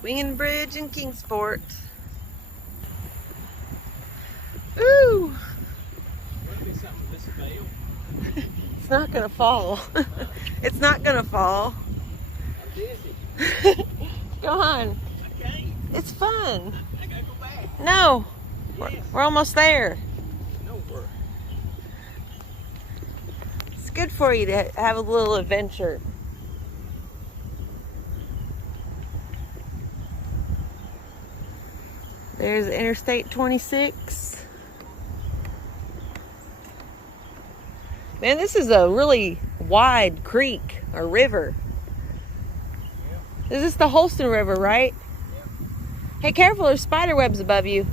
Swinging Bridge in Kingsport. Ooh! It's not gonna fall. It's not gonna fall. I'm dizzy. Go on. I can't. It's fun. I gotta go back. No. Yes. We're almost there. No, we're. It's good for you to have a little adventure. There's Interstate 26. Man, this is a really wide creek or river. Yep. This is the Holston River, right? Yep. Hey, careful, there's spider webs above you.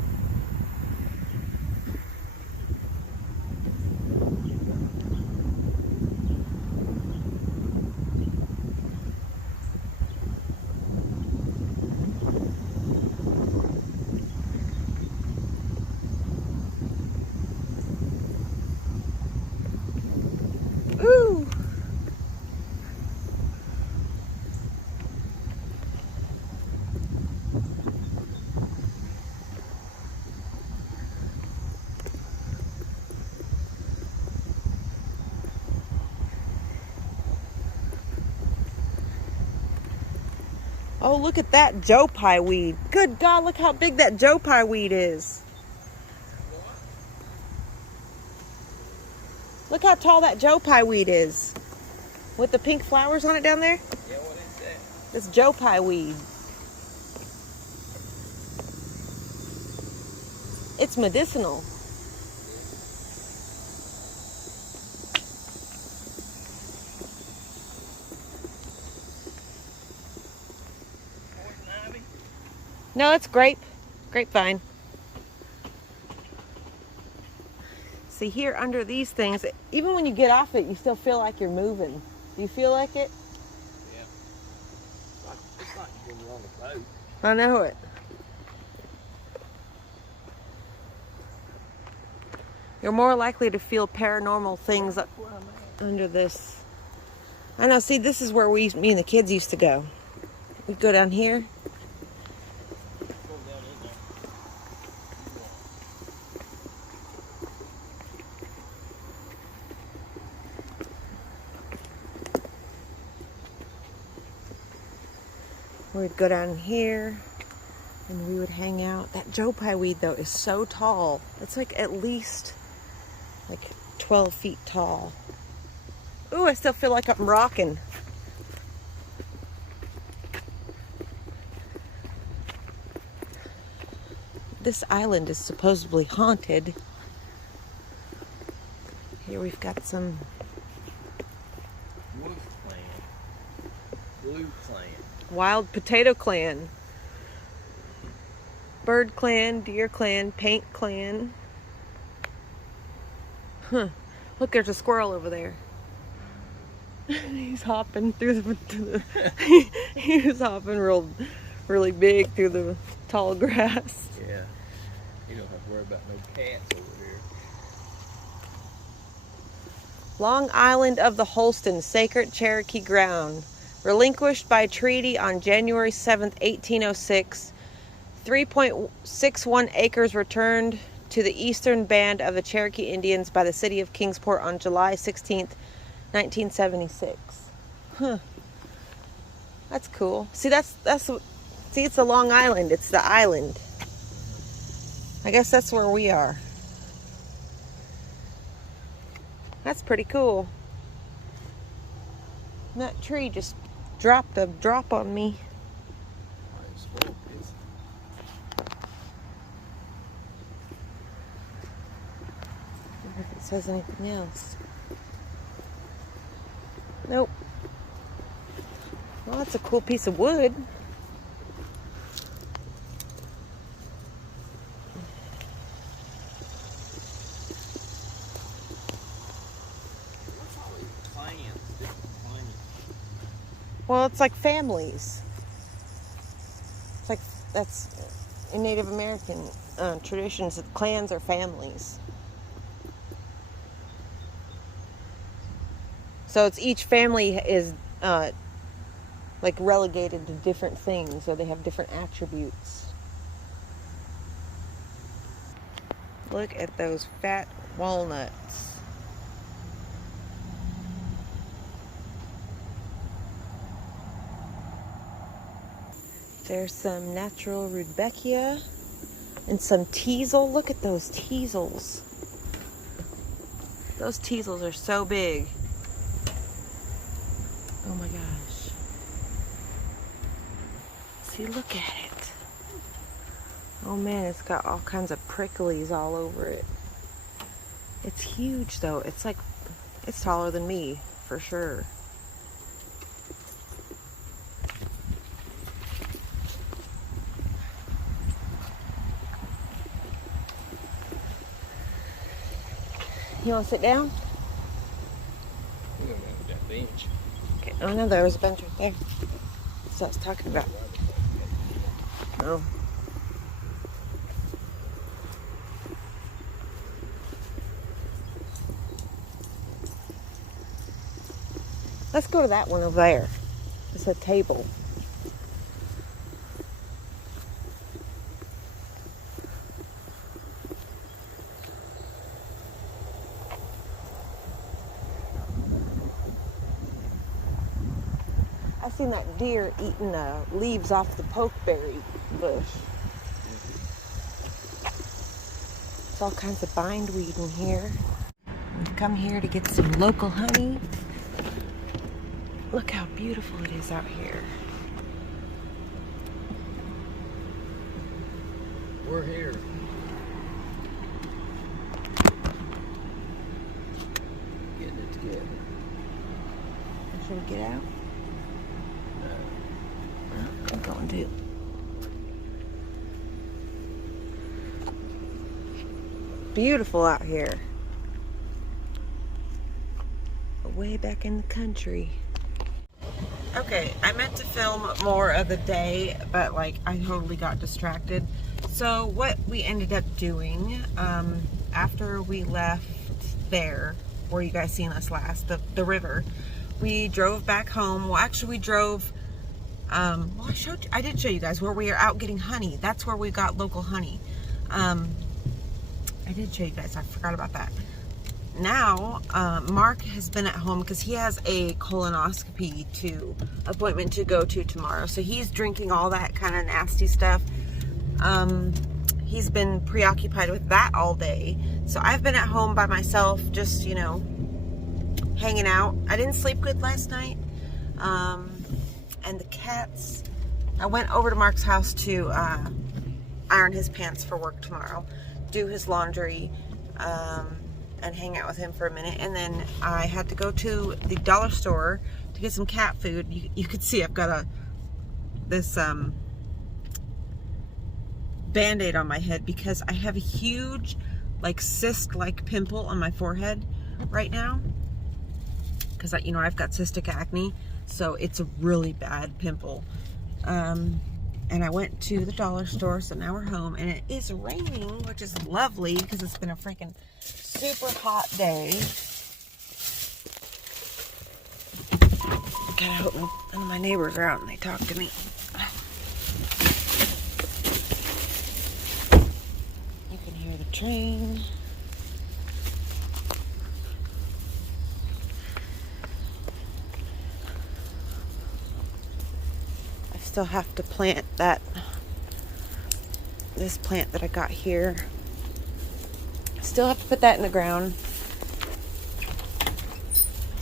Ooh. Oh, look at that Joe Pye weed. Good God, look how big that Joe Pye weed is. Look how tall that Joe Pye weed is. With the pink flowers on it down there. Yeah, what is that? It's Joe Pye weed. It's medicinal. Poison ivy? No, it's grapevine. See, here under these things, even when you get off it, you still feel like you're moving. Do you feel like it? Yeah. It's like when you're on the boat. I know it. You're more likely to feel paranormal things That's where I'm at. under this. I know, see, this is where me and the kids used to go. We'd go down here. Go down in there. We'd go down here and we would hang out. That Joe Pye weed, though, is so tall. It's like at least like 12 feet tall. Ooh, I still feel like I'm rocking. This island is supposedly haunted. Here we've got some Wolf clan. Blue clan. wild potato clan, bird clan, deer clan, paint clan. Huh. Look, there's a squirrel over there. He's hopping through the he was hopping really big through the tall grass. Yeah. You don't have to worry about no cats over here. Long Island of the Holston, sacred Cherokee ground. Relinquished by treaty on January 7th, 1806. 3.61 acres returned to the eastern band of the Cherokee Indians by the city of Kingsport on July 16th, 1976. Huh. That's cool. See, see, it's a Long Island. It's the island. I guess that's where we are. That's pretty cool. And that tree just dropped a drop on me. It's full of this. I wonder if it says anything else. Nope. Well, that's a cool piece of wood. What's all these clans? Different clans. Well, it's like families. It's like, that's in Native American traditions, clans are families. So it's each family is like relegated to different things, or they have different attributes. Look at those fat walnuts. There's some natural rudbeckia and some teasel. Look at those teasels. Those teasels are so big. Oh my gosh. See, look at it. Oh man, it's got all kinds of pricklies all over it. It's huge though. It's like, it's taller than me, for sure. You want to sit down? We don't have that bench. Okay. Oh no, there was a bench right there. That's what I was talking about. Oh. Let's go to that one over there. It's a table. I seen that deer eating leaves off the pokeberry bush. There's all kinds of bindweed in here. We've come here to get some local honey. Look how beautiful it is out here. We're here. Getting it together. Should we get out? I'm going to. Beautiful out here. Way back in the country. Okay, I meant to film more of the day, but like I totally got distracted. So what we ended up doing after we left there, where you guys seen us last, the river, we drove back home. Well, actually we drove, well, I did show you guys where we are out getting honey. That's where we got local honey. I did show you guys, I forgot about that. Now, Mark has been at home because he has a colonoscopy appointment to go to tomorrow. So he's drinking all that kind of nasty stuff. He's been preoccupied with that all day. So I've been at home by myself, just, you know, hanging out. I didn't sleep good last night. And the cats, I went over to Mark's house to iron his pants for work tomorrow, do his laundry, and hang out with him for a minute. And then I had to go to the dollar store to get some cat food. You could see I've got this band-aid on my head because I have a huge like cyst-like pimple on my forehead right now, because you know I've got cystic acne, so it's a really bad pimple. And I went to the dollar store, so now we're home, and it is raining, which is lovely because it's been a freaking super hot day. God, I hope none of my neighbors are out and they talk to me. You can hear the train. Still have to plant this plant that I got here. Still have to put that in the ground.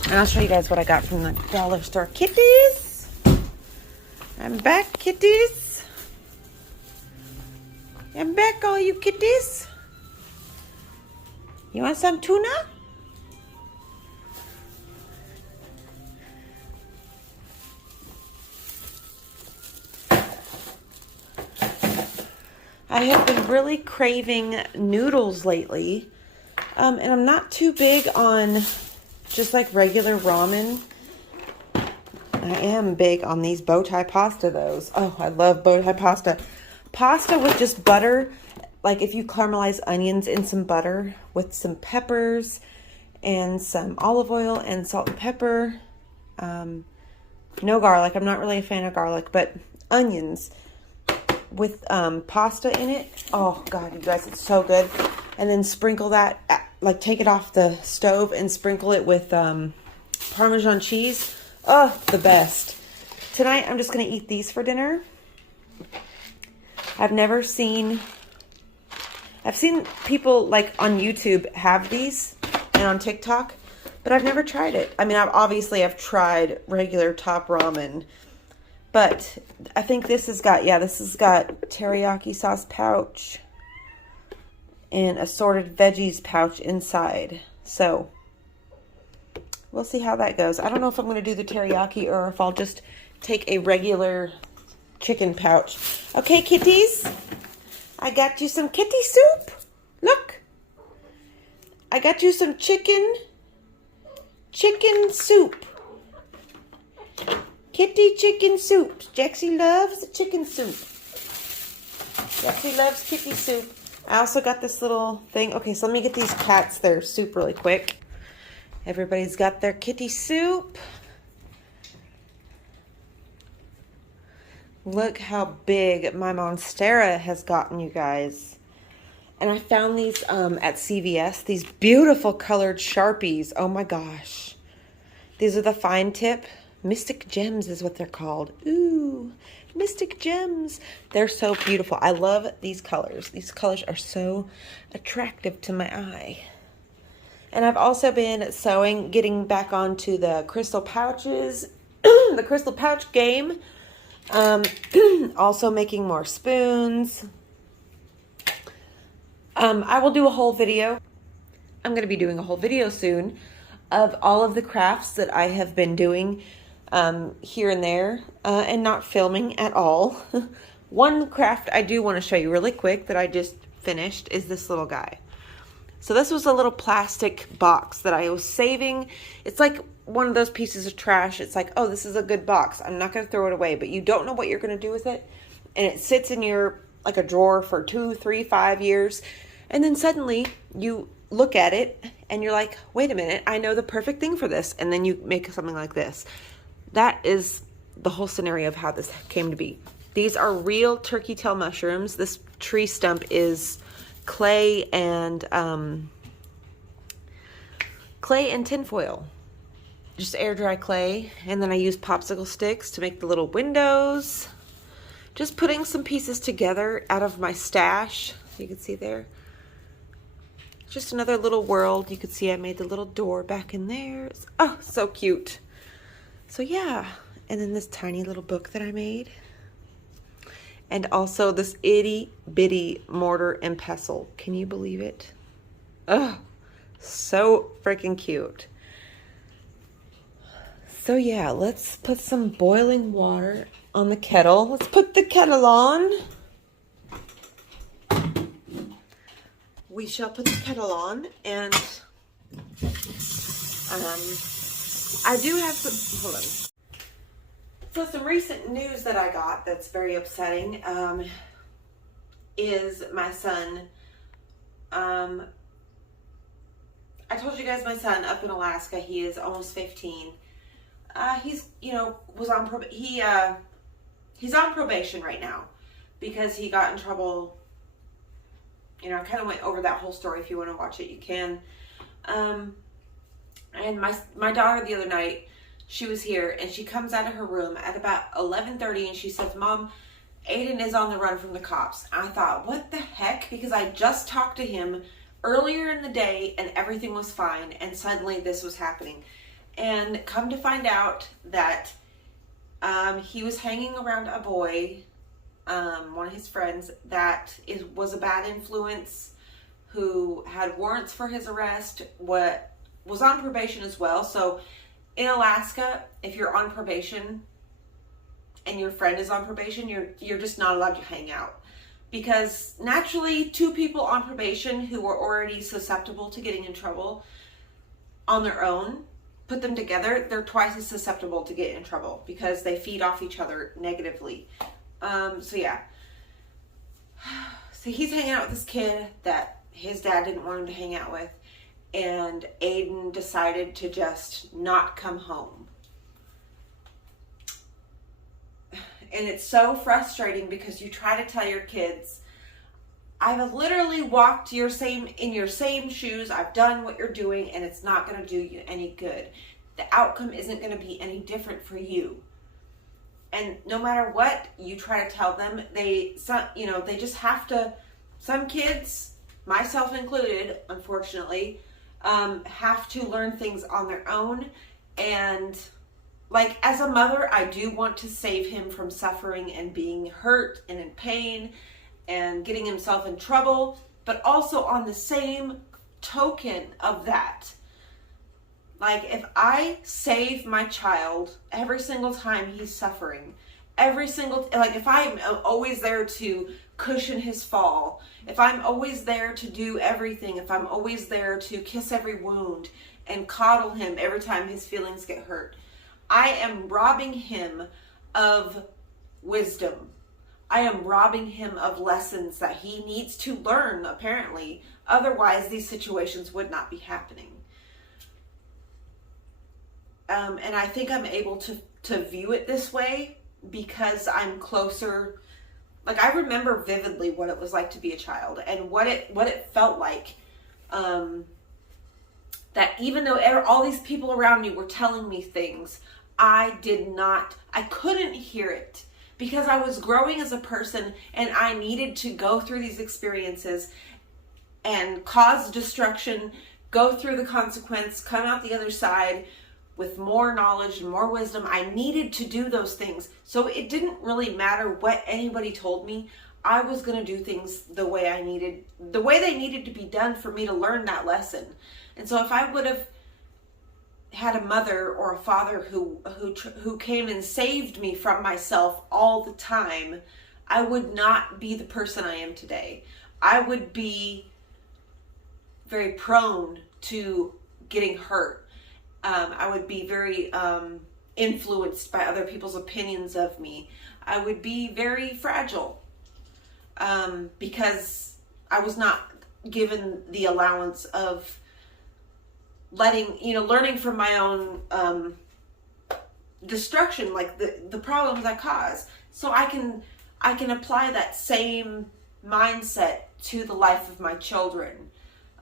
And I'll show you guys what I got from the dollar store. Kitties! I'm back, kitties. I'm back, all you kitties. You want some tuna? I have been really craving noodles lately, and I'm not too big on just like regular ramen. I am big on these bow tie pasta though. Oh, I love bow tie pasta. Pasta with just butter, like if you caramelize onions in some butter with some peppers and some olive oil and salt and pepper. No garlic. I'm not really a fan of garlic, but onions with pasta in it. Oh God, you guys, it's so good. And then sprinkle that, like take it off the stove and sprinkle it with Parmesan cheese. Oh, the best. Tonight, I'm just going to eat these for dinner. I've seen people like on YouTube have these and on TikTok, but I've never tried it. I mean, I've tried regular top ramen, but I think this has got teriyaki sauce pouch and assorted veggies pouch inside. So we'll see how that goes. I don't know if I'm going to do the teriyaki or if I'll just take a regular chicken pouch. Okay, kitties, I got you some kitty soup. Look, I got you some chicken soup. Kitty chicken soup. Jaxie loves chicken soup. Jaxie loves kitty soup. I also got this little thing. Okay, so let me get these cats their soup really quick. Everybody's got their kitty soup. Look how big my Monstera has gotten, you guys. And I found these at CVS. These beautiful colored Sharpies. Oh my gosh. These are the fine tip. Mystic Gems is what they're called. Ooh, Mystic Gems. They're so beautiful. I love these colors. These colors are so attractive to my eye. And I've also been sewing, getting back onto the crystal pouches, the crystal pouch game. Also making more spoons. I will do a whole video. I'm going to be doing a whole video soon of all of the crafts that I have been doing here and there and not filming at all. One craft I do want to show you really quick that I just finished is this little guy. So this was a little plastic box that I was saving. It's like one of those pieces of trash. It's like, oh, this is a good box. I'm not going to throw it away, but you don't know what you're going to do with it. And it sits in your, like a drawer for 2, 3, 5 years. And then suddenly you look at it and you're like, wait a minute, I know the perfect thing for this. And then you make something like this. That is the whole scenario of how this came to be. These are real turkey tail mushrooms. This tree stump is clay and tinfoil. Just air dry clay. And then I use popsicle sticks to make the little windows. Just putting some pieces together out of my stash. You can see there. Just another little world. You can see I made the little door back in there. Oh, so cute. So yeah. And then this tiny little book that I made. And also this itty bitty mortar and pestle. Can you believe it? Oh, so freaking cute. So yeah, let's put some boiling water on the kettle. Let's put the kettle on. We shall put the kettle on, and I do have some, hold on. So some recent news that I got that's very upsetting is my son. I told you guys my son up in Alaska, he is almost 15. He's, was on he's on probation right now because he got in trouble. I kind of went over that whole story. If you want to watch it, you can. And my daughter the other night, she was here and she comes out of her room at about 11:30 and she says, Mom, Aiden is on the run from the cops. I thought, what the heck? Because I just talked to him earlier in the day and everything was fine, and suddenly this was happening. And come to find out that he was hanging around a boy, one of his friends, that was a bad influence, who had warrants for his arrest, was on probation as well. So in Alaska, if you're on probation and your friend is on probation, you're just not allowed to hang out. Because naturally, two people on probation who were already susceptible to getting in trouble on their own, put them together, they're twice as susceptible to get in trouble because they feed off each other negatively. So yeah. So he's hanging out with this kid that his dad didn't want him to hang out with. And Aiden decided to just not come home. And it's so frustrating because you try to tell your kids, I've literally walked in your same shoes. I've done what you're doing, and it's not going to do you any good. The outcome isn't going to be any different for you. And no matter what you try to tell them, they just have to. Some kids, myself included, unfortunately, have to learn things on their own. And like, as a mother, I do want to save him from suffering and being hurt and in pain and getting himself in trouble. But also, on the same token of that, like, if I save my child every single time he's suffering, if I'm always there to cushion his fall, if I'm always there to do everything, if I'm always there to kiss every wound and coddle him every time his feelings get hurt, I am robbing him of wisdom. I am robbing him of lessons that he needs to learn, apparently. Otherwise, these situations would not be happening. And I think I'm able to view it this way because I'm closer. Like, I remember vividly what it was like to be a child and what it felt like. That even though all these people around me were telling me things, I couldn't hear it because I was growing as a person and I needed to go through these experiences and cause destruction, go through the consequence, come out the other side with more knowledge and more wisdom. I needed to do those things. So it didn't really matter what anybody told me. I was going to do things the way they needed to be done for me to learn that lesson. And so if I would have had a mother or a father who came and saved me from myself all the time, I would not be the person I am today. I would be very prone to getting hurt. I would be very influenced by other people's opinions of me. I would be very fragile because I was not given the allowance of learning from my own destruction, like the problems I cause. So I can apply that same mindset to the life of my children.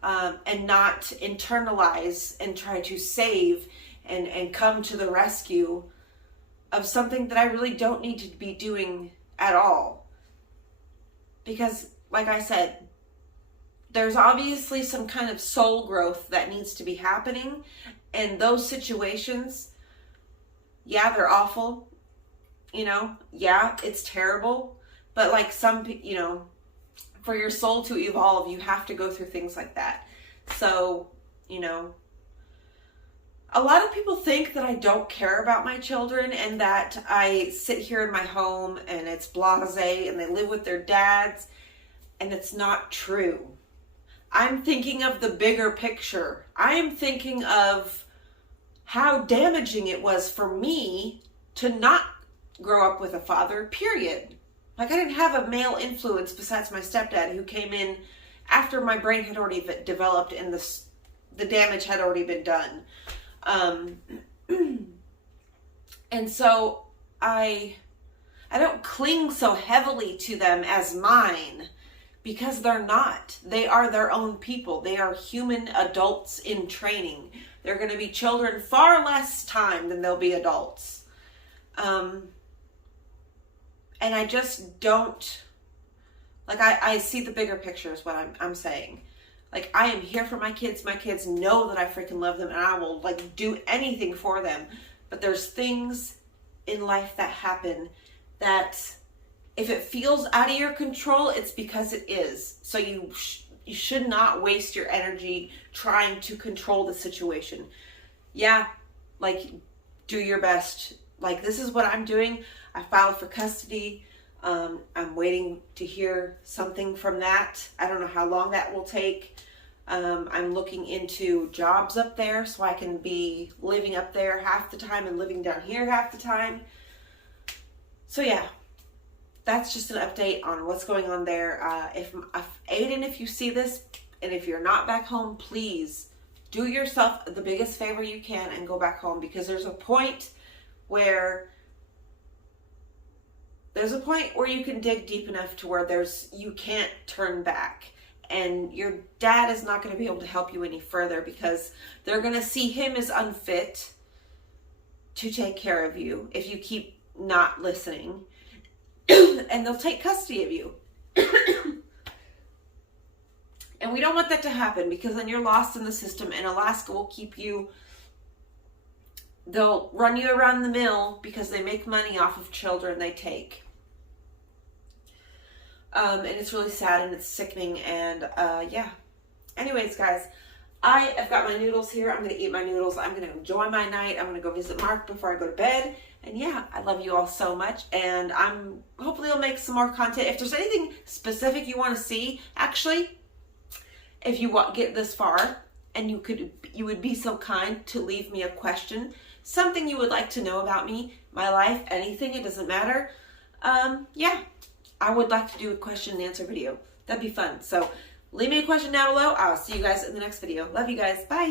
And not internalize and try to save and come to the rescue of something that I really don't need to be doing at all. Because, like I said, there's obviously some kind of soul growth that needs to be happening. And those situations, yeah, they're awful. Yeah, it's terrible. But like for your soul to evolve, you have to go through things like that. So, a lot of people think that I don't care about my children and that I sit here in my home and it's blasé and they live with their dads, and it's not true. I'm thinking of the bigger picture. I am thinking of how damaging it was for me to not grow up with a father, period. Like, I didn't have a male influence besides my stepdad, who came in after my brain had already developed and the damage had already been done. And so I don't cling so heavily to them as mine, because they're not. They are their own people. They are human adults in training. They're going to be children far less time than they'll be adults. And I just don't, like, I see the bigger picture is what I'm saying. Like, I am here for my kids. My kids know that I freaking love them and I will, like, do anything for them. But there's things in life that happen that if it feels out of your control, it's because it is. So you should not waste your energy trying to control the situation. Yeah, like, do your best. Like, this is what I'm doing. I filed for custody. I'm waiting to hear something from that. I don't know how long that will take. I'm looking into jobs up there so I can be living up there half the time and living down here half the time. So yeah, that's just an update on what's going on there. If Aiden, if you see this and if you're not back home, please do yourself the biggest favor you can and go back home, because there's a point where there's a point where you can dig deep enough to where you can't turn back. And your dad is not going to be able to help you any further because they're going to see him as unfit to take care of you if you keep not listening. And they'll take custody of you. And we don't want that to happen because then you're lost in the system, and Alaska will keep you. They'll run you around the mill because they make money off of children they take. And it's really sad and it's sickening. And yeah. Anyways, guys, I have got my noodles here. I'm going to eat my noodles. I'm going to enjoy my night. I'm going to go visit Mark before I go to bed. And yeah, I love you all so much. And hopefully I'll make some more content. If there's anything specific you want to see, actually, if you get this far and you would be so kind to leave me a question, something you would like to know about me, my life, anything, it doesn't matter. Yeah, I would like to do a question and answer video. That'd be fun. So leave me a question down below. I'll see you guys in the next video. Love you guys. Bye.